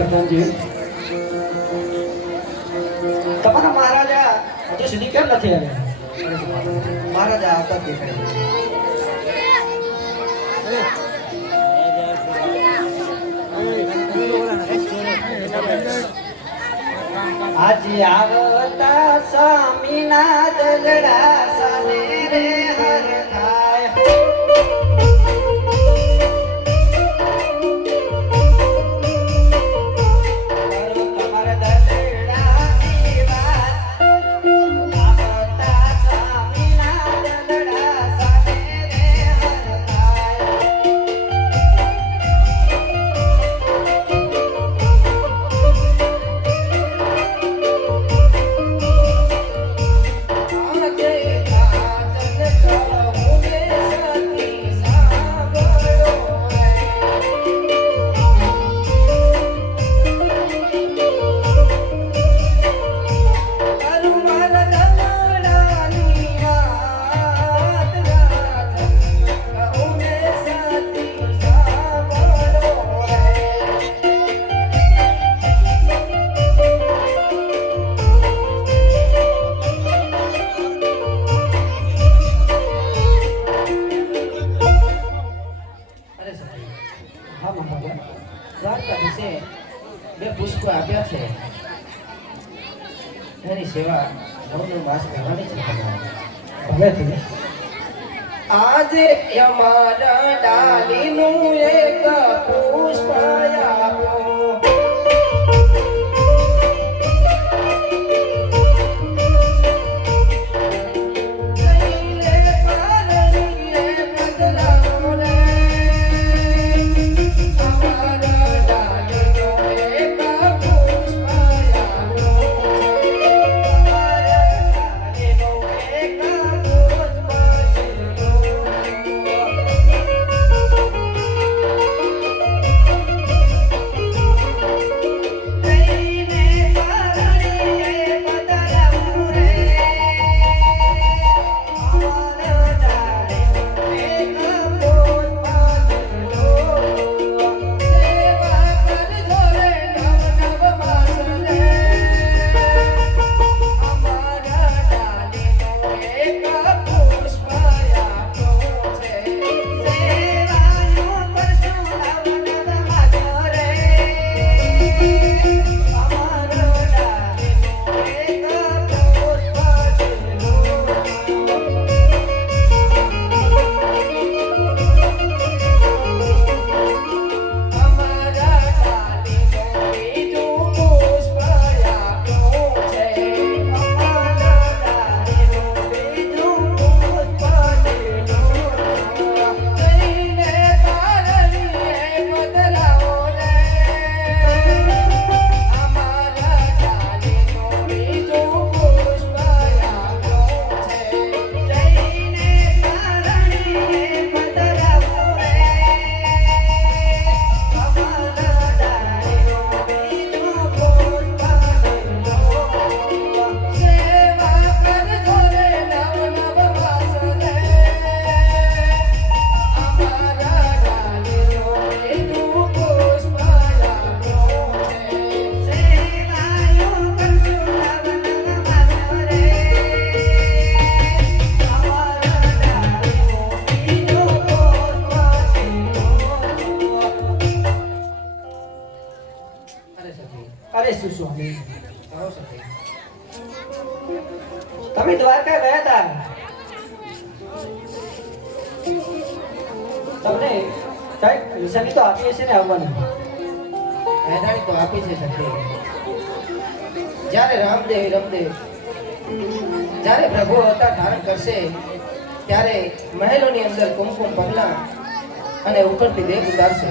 પ્રધાનજી તમારા મહારાજા હજુ સુધી કેમ નથી આવ્યા? મહારાજા આવતા દેખાય. આજે આવતા સ્વામીના દગડા સાને રે હા મહારાજા દ્વારકાધીશે બે પુષ્પ આપ્યા છે એની સેવા નવનો માસ કરવાની છે. ભલે આજે અમારા ડાલીનું એક પુષ્પ આપ્યો તમે દ્વારકા ગયા હતા તમને કંઈક નિશાની તો આપી હશે ને આવવાની. મહેરાણી તો આપી છે સખી જ્યારે રામદેવ, રમદેવ, જ્યારે પ્રભુ અવતાર ધારણ કરશે, ત્યારે મહેલોની અંદર કુમકુમ પગલા અને ઉપરથી દેવ ઉતારશે.